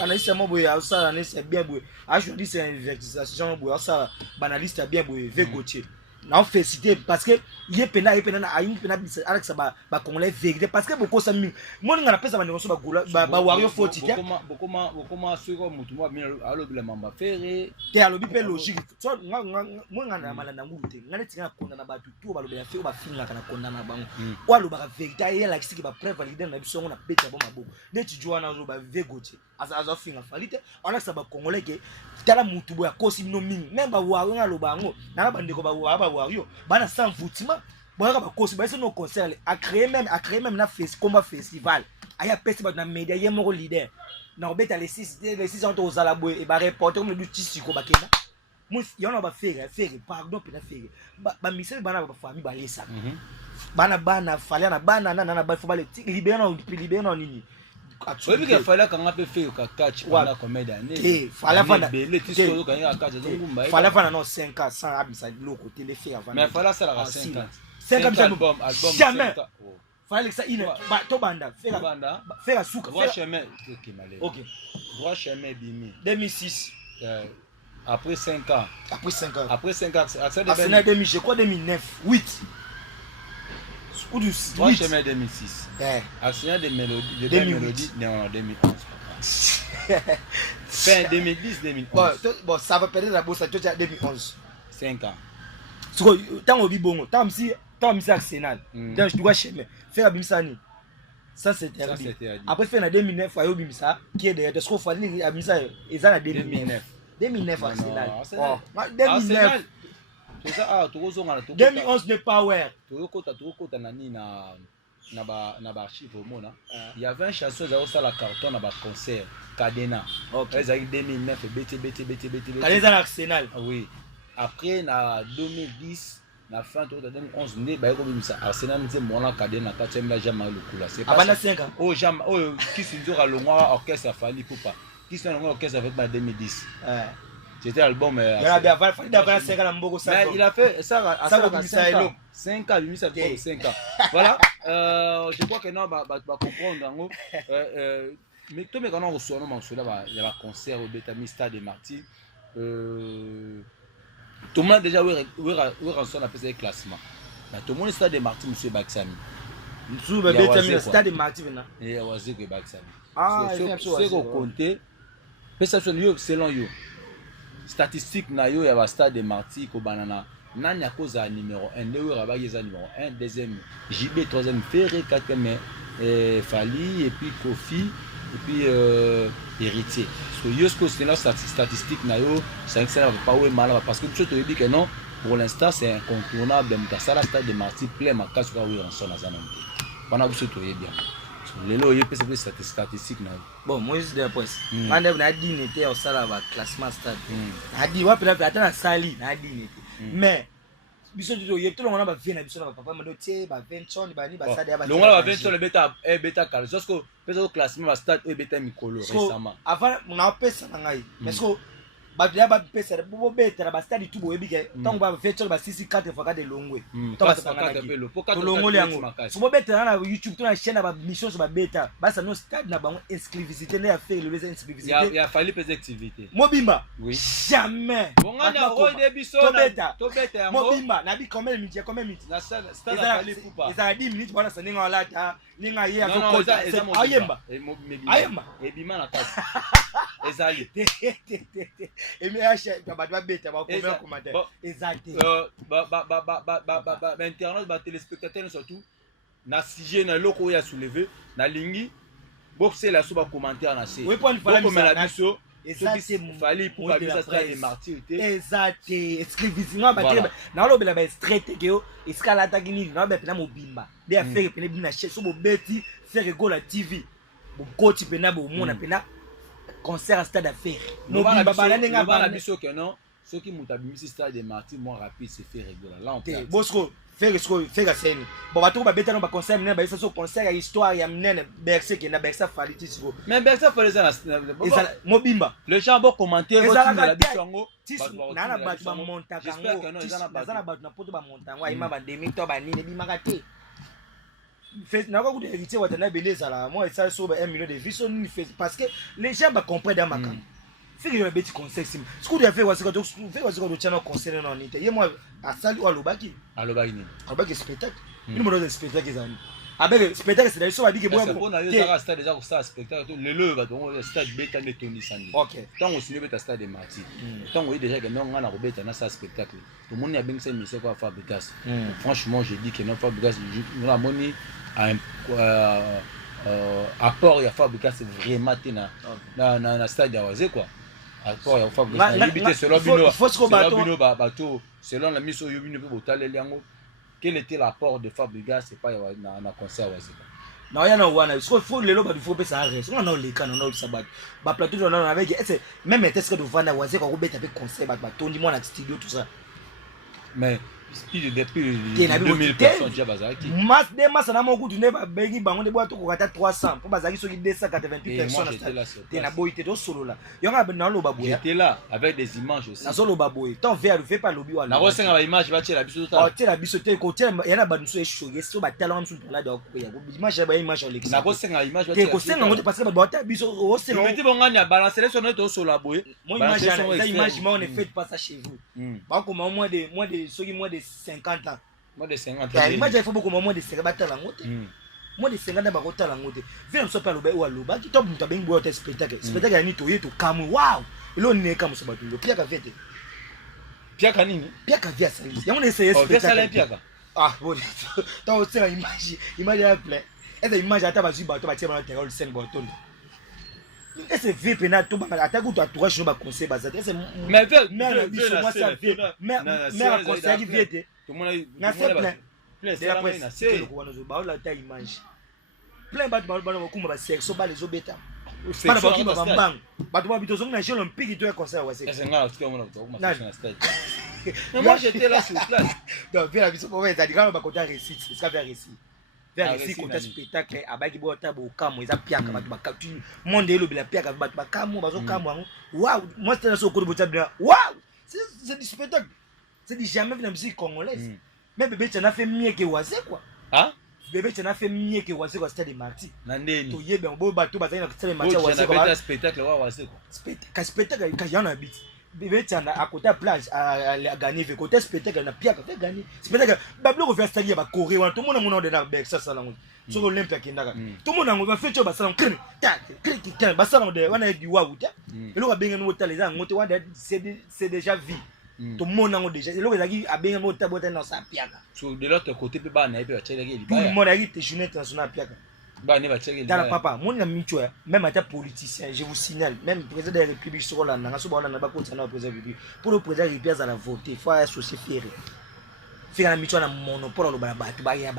analyste mo boye ça analyste bien boye a je dis c'est investigation boye ça banaliste bien boye ve Gauthier na féliciter parce que il pena na ayi pena bisa Alex ba congolais vérité parce que beaucoup ça mi mon ngana pesa ba ngonso ba gola ba wario foti te bokoma suko mutu mo bina alo bila mamba ferré te alobi pe logique so mo ngana malanda ngute ngana tinga konda na ba tutu ba lobela fe ba finga kana konda na bango wa lo ba vérité ya la kisiki ba preuve valider na biso ngona beta bo mabo neti joana zo ba vegote aza finga falite ona sa ba congolais ke tala mutu bo ya kosi no mingi même ba wario ngalo bango na ba ndeko ba wario bana sans foutima bonaka ba kosi ba no concert a créer même na combat festival aya pesi ba na média ye moko leader na obeta les 6 ans aux alabo et ba reporter comme le tisiko ba kenda moi yona ba faire pardon pena faire ba misel bana ba famille ba lesa bana fallait na bana na ba faut ba libérer na nini oui mais il fallait qu'on a peu fait ka catch on a comédien fallait fana le tisiko ka ya catch ngumba fallait fana non 5 ans sans abisa l'autre télé faire mais fallait ça la 5 ans 5 album jamais fallait que ça il ba to banda faire souka droit chemin OK droit chemin bimi 2006 après 5 ans après 5 ans Arsenal 2000 je crois 2009 8 droit chemin 2006 Arsenal de mélodie non 2011 fin 2010 2011 bon ça va perdre la bourse à 2011 5 ans tant au bibongo tant si Arsenal donc je dois chemin faire bimsani ça c'était après faire en 2009 ayo bimsa qui est derrière ce qu'on fallait abimsa ezana 2009 Arsenal 2009 c'est ça 2011 n'est pas ouais tokota nani na ba archive mona il y avait un chanson za osala carton na ba concert Cadena ils avaient 2009 BT Cadena Arsenal oui après na 2010 na fin de 2011 né ba ko bimisa Arsenal nze mona Cadena ka tsemba jamais lokula c'est pas avant 5 ans oh jamais oh qui s'indura longwa orchestre Fali Poupa qui s'en longwa orchestre avec ba 2010 c'était l'album il y a bien 5 ans mboko ça mais il a fait ça à 5 ans lui ça 5 ans voilà je crois que non va comprendre ngo mais tout mais quand on reçoit non mentionné il y a un concert au Betami Stade des Martyrs tout le monde déjà où on appelle ça classement mais tout le monde Stade des Martyrs monsieur Baksami monsieur Betami Stade des Martyrs là et Oazé que Baksami ah c'est qu'on compter mais ça selon you statistique na yo ya ba stade de Martyrs ko banana nani akoza numéro 1 nde oyo abaki eza numéro 1 deuxième JB troisième Ferré quatrième Fali et puis Kofi et puis héritier so yo ce que c'est la statistique na yo c'est ça va pas ouais mal parce que tu te dis que non pour l'instant c'est incontournable mutasala stade de Martyrs plein makasi ka oui en son azana pendant que tu te bien lelo yo pesa plus statistique na bon moi je dis point mande na dit n'était au sala ba classement stade na dit wa peut-être attends sali na dit n'était mais biso tout yep tout le monde ba vient na biso na papa mando tie ba 20 tonnes ba ni ba stade ya ba longa ba 20 tonnes beta cal jusque pesa au classement ba stade beta mikolo récemment avant na pesa na ngai mais ko ba dia ba pesa bo beta ba stade tout boyebi ke tant ba 20 tonnes ba 6 4 fois de longwe tant ba 4 peu lo pour 4 longwe yango so bo beta na YouTube to na chaîne ba mission so ba beta ba sa no stade na bango exclusivité na ya faire le exclusivité ya fallait pesa activité mobimba oui jamais bonga na roi de biso to beta yango mobimba na bi combien minutes na stade fallait poupa ça 10 minutes bana sa ninga lata ninga ye non non ayemba ayemba e bima na kati ezali et mais acheter ba beta ba commentaire exact ba internet ba téléspectateurs surtout na sujet na loko ya soulever na lingi boxer la sous ba commentaire na c'est oui point fallait comme la biso exact fallait pour la biso stade de Martyrs exact exclusivement ba na lo bela ba straight que iskala attaque ni na ba pena mobimba de affaire pena bina chez so bo beti faire go la TV bo coach pena bo mona pena concert à stade affaire mobimba banana nga biso que non ceux qui mutabimisi stade de Martyrs moins rapide c'est fait régulier là on peut bosco faire scène bon bato ba beta no ba concert mena ba isa so concert ya histoire ya mnene berse que na berse faliti siko mais berse fa les mobimba les gens vont commenter votre la bisango na bato ba montaka j'espère que non ezana bato na poto ba montango ayima ba demi to ba nini bimaka te fait na ko de héritier watana beleza la moi ça so ba 1 million de vues ni fait parce que les gens ba comprendre dans ma cam fait que yo beti concert sim ce que tu as fait was ko fait was ko channel concert non nite ye moi asali wa lobaki ni spectacle ni mo do spectacle ezani avec spectacle c'est so ba biki moi pour na yo za stade déjà ko ça spectacle le le ba donc stade beta ne toni sani OK tant on signe beta stade de Martyrs tant on déjà que non ngana ko beta na ça spectacle tout le monde ya bengisa mission ko Fabrikas franchement je dis que non Fabrikas nous la moni apport ya Fabrikas c'est vraiment na stade ya Wazé quoi apport ya Fabrikas na libité selon bino bato selon la mission yo bino pe botale yango quel était l'apport de Fabrikas c'est pas na concert Wazé non ya na wana faut lelo ba faut pesa reste on a le cas on a le sabat ba plateau on a avec même est-ce que de vana Wazé ko beta pe concert ba tondi mo na studio tout ça mais depuis 2000 personnes déjà bazaki mas de mas na mo kutu ne ba bengi bango de boato ko kata 300 pour bazaki soki 288 personnes te na boité to solo là yo nga na lo baboya j'étais là avec des images aussi na solo baboy tant vers fait pas lobby wala na ko senga ba image ba tela biso ta tela biso te ko tela yana ba nso e shoye so ba tala nso la do ko ya image ba image on l'exemple na ko senga image ba te ko senga ngote parce que ba ta biso o senga metti bonganya balancer sur notre solo aboy moi image moi on ne fait pas ça chez vous ba ko moins de soki moins de 50 ans moins de 50 ans image il faut beaucoup moins de 50 batala ngote moins de 50 ans ba ko tala ngote vient so pa loba ou loba ki to muta bengi bote spectacle ya ni to yeto kamu wow ilo ne kamu so batulo pia ka vete pia ka nini pia ka via sali yango ne essayer spectacle pia ka bon to sera image ya plein et image ata ba zuba to ba tia na terrain scène botondo et c'est VIP na to ba ata ku to entourage no ba conseil ba zate mais mais conseil qui vite tout le monde na fait plein c'est le ko wana zo ba la ta image plein ba ba kuma ba sex so ba les obeta para ba kuma bambang ba to ba bito zonga na jeu olympique to conseil wa sex c'est ngala tu comme na stade mais moi j'étais là sur place donc bien la biso pour ça dit quand ba côté récit c'est ça faire récit vers ici côté spectacle abaki bo ta bo kamo eza piaka ba ba tu monde elo bila piaka ba ba kamo ba zo kamo waouh moi c'est so ko bo ta bien waouh c'est du spectacle c'est du jamais vu la musique congolaise mais bébé tu as fait mieux que Wazé quoi hein bébé tu as fait mieux que Wazé quoi stade de Martyrs na ndeni to yebe bo bato ba za na stade de Martyrs Wazé quoi spectacle wa Wazé quoi spectacle ka yana bit bebetana à côté plage à gagner ve côté spectacle na piaka fait gagner spectacle bablo ko faire stadi ba Corée tout le monde na bec ça salon sur Olympia kindaka tout le monde va faire cho ba salon krik ba salon de wana di wawu ta et lo ba benga no tale za ngote wa c'est déjà vu tout le monde a déjà lo ezaki a benga no ta bota na sa piaka sur de l'autre côté pe ba na pe tchela ke tout le monde a été journée internationale piaka ba ne ba tchela dans la papa mon ami tu vois même à ta politicien je vous signale même président de la République sur la nanga so ba na ba ko tsana président pour le président il pèse à la voter il faut associer faire la mission na monopole lo ba ba ya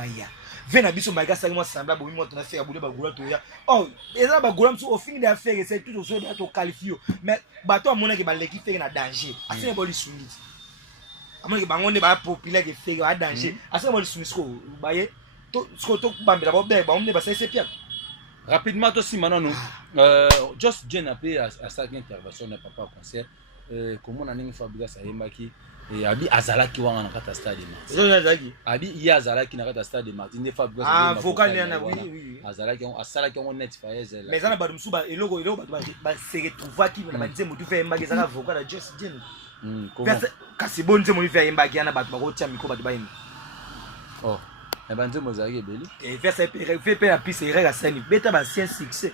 vena biso ba gasa mo semblable oui moi on a fait abouler ba goula to ya oh et là ba goula mso au fin de faire c'est tout so de to qualifier mais ba to amona ke ba l'équipe fait na danger asine ba li sunit amona ke ba ngonde ba populaire ke fait à danger asine ba li sunit ko ba ye to bambela ba be ba omne ba c'est pire rapidement aussi maintenant nous just Jen appelé à sa intervention na papa au concert comment on a ningi Fabregas ayembaki et abi azalaki wana na kata stade Martin abi iya azalaki na kata stade Martin ne Fabregas vocal na oui azalaki on net fire mais ça na ba musuba eloko ba se retrouver qui na ba nzembo tu fait mbaki ça vocal na just Jen kasi bon nzembo ni fait mbaki na ba ko tia miko ba ba oh et ben nzembo zaki beli et fait la piste et rega scène beta ba ancien succès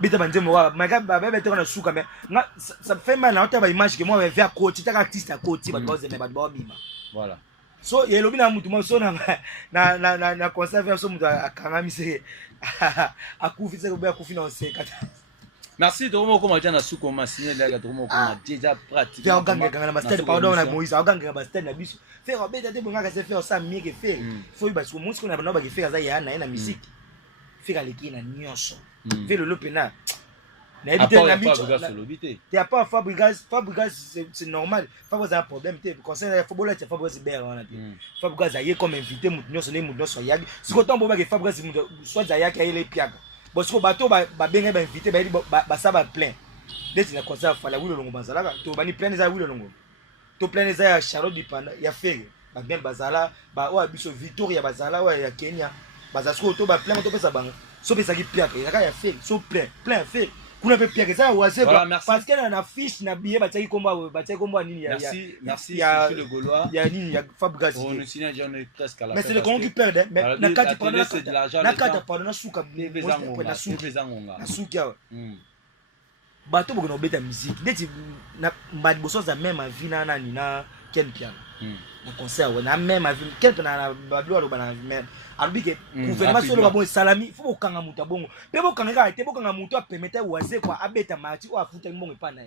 beta ba nzembo wa maka ba beta na suka mais ça fait mal na ota ba image que moi vers coach ta artiste à coach ba boze mais ba bima voilà so ye lobi na mutu mo so na conserver so mutu akangami se akufi se ba kufi na sekata merci de comment comment na suko ma signé là comment comment déjà pratique faire ganga na master pardon na Moïse ganga master na biso faire beta te bonga ka se faire ça mieux que faire faut parce que musko na bana ba ke faire ça ya na musique faire les na nyonso faire le lopena na éviter na bicho t'es pas Fabregas c'est normal Fabregas a un problème t'es concernant le football c'est Fabregas ber on a dit Fabregas a comme invité mutu nyonso ne mutu nyonso yagi siko tombo ba ke Fabregas soit zayaki ile piaka parce que bato ba benga ba invité ba ça ba plein dès que concert fala wilo longo bazala to bani plein za wilo longo to plein za ya Charlotte Dipanda ya fere ba bien bazala ba o abiso Victoria bazala wa ya Kenya bazasko to ba plein to pesa bango so pesa ki piaka ya fere so plein fere kuna pe piaka za wa se parce que na fiche na billet ba tsaki komba nini ya merci monsieur le Gaulois ya nini ya Fabregas on nous signe déjà on est presque à la mais c'est le con qui perd mais na kati pendant na kati pendant na suka na suka bato boko na beta musique deti na mbadi boso za même vie na nani na Ken Piano na concert na même vie Ken na bablo alo bana même albike gouvernement solo ba bon salami faut kanga muta bongo pe bo kanga te bo kanga muto a permettre waze kwa abeta mati o afuta mbongo pa na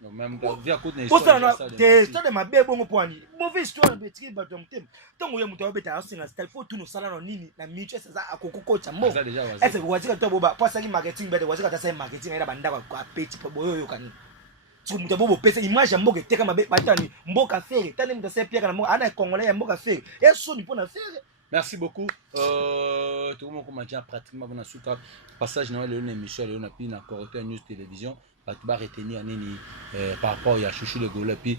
non même via côté na histoire te stade ma be bongo poani mauvaise histoire petit bato mtem tongo ya muto abeta asinga style faut tout no sala no nini na micho ça akoko cha mbo est-ce que wazika to boba pas ça marketing bete wazika ta ça marketing ina banda kwa petit boyo kani tu muto bobo pesa image mboka teka mabe batani mboka fere tani muto se pia kana mboka ana congolais ya mboka fere et so ni pona fere. Merci beaucoup. Tout le monde commence déjà pratiquement dans le passage dans l'émission de la Corotel News Télévision. Tu vas retenir par rapport à Chouchou le Gaulois. Puis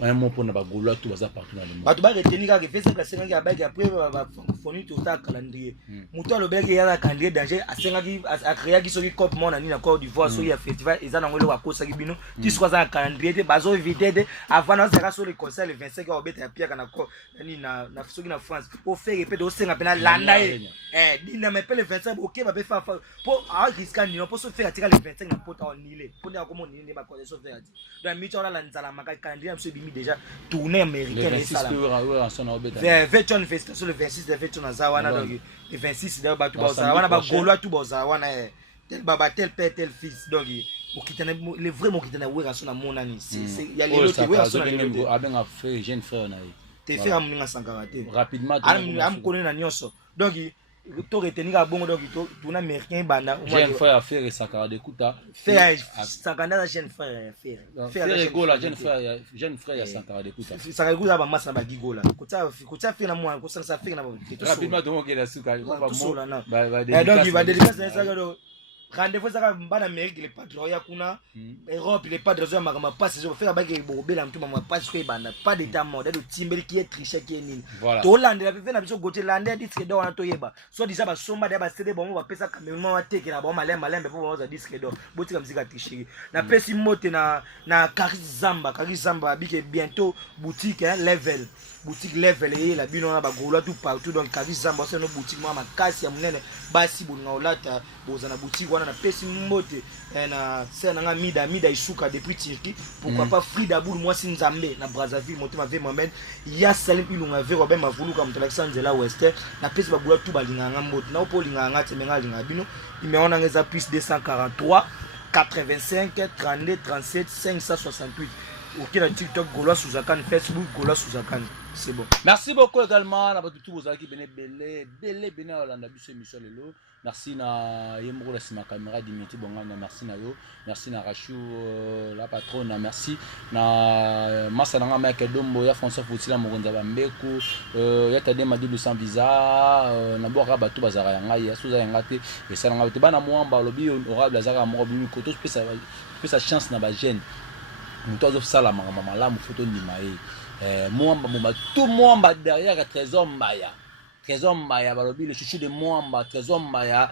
un mot pour nous Gaulois, tout va partout dans le monde. Tu vas retenir que c'est que c'est un gars qui après va fournir tout ça calendrier. Mouton le bec il y a un calendrier danger à créer qui soit comme mon ami en Côte d'Ivoire sur le festival ils en ont le wako ça bino tu sois un calendrier de bazo éviter avant on sera sur le concert le 25 au bête à Pierre kana ko ni na soki na France pour faire répéter au senga pena landa ni na me pe le 25 OK va faire pour à risquer ni pour se faire tirer le 25 na pota on nile pour dire comment ni ba ko so faire donc mi chola la nzala maka calendrier monsieur bimi déjà tournée américaine et ça là Veton Festival sur le 26 de Veton Zawana donc le 26 de ba tout Zawana ba Gaulois tout Zawana tel baba tel père tel fils donc le vrai mokitana wera sona monani c'est il y a les autres wera sona les abenga frère jeune frère na te frère amunga sankara te rapidement am connaît na nyonso donc to retenir bongo donc to na américain bana jeune frère faire sankara de kuta faire sankara na jeune frère faire gola jeune frère ya sankara de kuta sankara kuta ba masa ba gigola kuta faire na moi ko ça faire na ba rapidement donc la suka ba donc il va dédicacer ça rendez-vous ezaka bana Amérique les padres ya kuna Europe les padres ya makama passe je faire ba ke bobela mtu mama passe ko bana pas d'état mode de timbeli qui est triché qui est nini to landela pe na biso gote landela disque d'or na to yeba so déjà ba somba de ba CD bon ba pesa caméraman wa teke na ba malembe po ba za disque d'or botika muzika triché na pesi mote na Karis Zamba bike bientôt boutique level boutique level et la bino na ba golo tout partout donc Karis Zamba c'est no boutique moi makasi ya munene basi bolinga olata boza na boutique wana na pesi mote na c'est na mida isuka depuis Turquie pourquoi pas Frida Boul moi si Nzambe na Brazzaville motema ve Mohamed ya Salim Ilunga ve Robert Mavuluka mtolakisa Nzela West na pesi ba golo tout balinga ngambote na opo linga ngate menga linga bino imeona ngeza plus 243 85 32 37 568 ok na TikTok Gaulois Souzakan Facebook Gaulois Souzakan c'est bon. Merci beaucoup également na tout vos amis qui belé Olanda biso émission lelo. Merci na Yemro la sima caméra Dimitri Bongana, merci na yo, merci na Rachou la patronne, merci na Masananga Mike Dombo ya François Foutila Mogonza Bambeku ya Tade Madilu sans visa na boka bato bazara yanga ya souza yanga te et ça nga te bana mwamba lobi honorable azara mo bi koto sa chance na ba jeune. Mutozo sala mama la mu photo ni mai mwamba tout mwamba derrière Trésor Mbaya balobi le chouchou de Mwamba Trésor Mbaya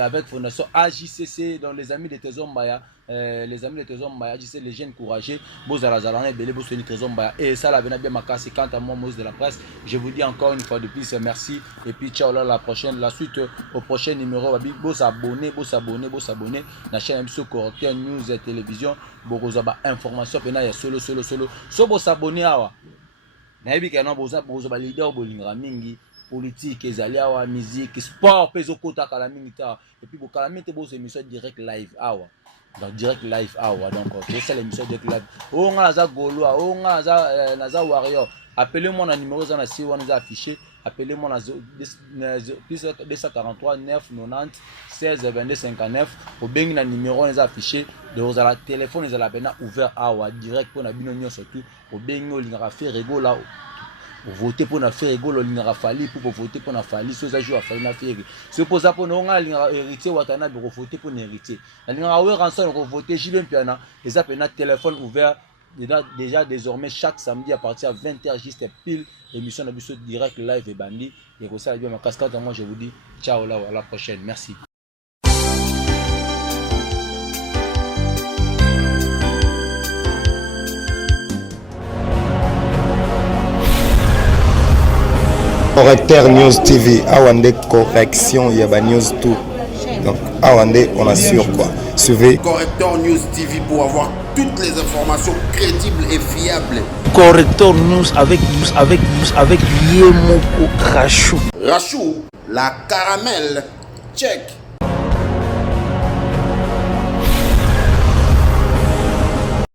avec fondation AJCC dans les amis de Trésor Mbaya les amis de Trésor Mbaya AJCC les jeunes courageux bozala zalana belé bosoni Trésor Mbaya et ça la bena bien makasi quant à moi Mose de la presse je vous dis encore une fois de plus merci et puis ciao la suite au prochain numéro babi bos abonner na chaîne Mso Correcteur News et télévision bokoza ba information pena ya solo so bos abonner awa na yebi kana boza ba leader bolinga mingi politique ezali awa musique sport peso kota kala minita et puis bokala mete bo émission direct live awa donc direct live awa donc c'est ça l'émission direct live o nga za Gaulois o nga za warrior appelez-moi na numéro za na si wana za affiché appelez-moi na 243 990 16 22 59 au bengi na numéro za affiché de la téléphone za la bena ouvert awa direct pour na bino nyo surtout au bengi olinga faire rigola voter pour na faire rigolo linga fali pour voter pour na fali so za jour fali na faire c'est pour ça pour nga linga héritier watana be voter pour héritier linga we rançon ko voter jibem piana les appels na téléphone ouvert déjà désormais chaque samedi à partir de 20h juste pile émission na biso direct live et bandi et comme ça bien ma cascade moi je vous dis ciao là à la prochaine merci. Correcteur News TV, Awande correction, il y a news tout. Donc Awande, on assure quoi. Suivez Correcteur News TV pour avoir toutes les informations crédibles et fiables. Correcteur News avec Yemoko Rachou. Rachou, la caramel, check.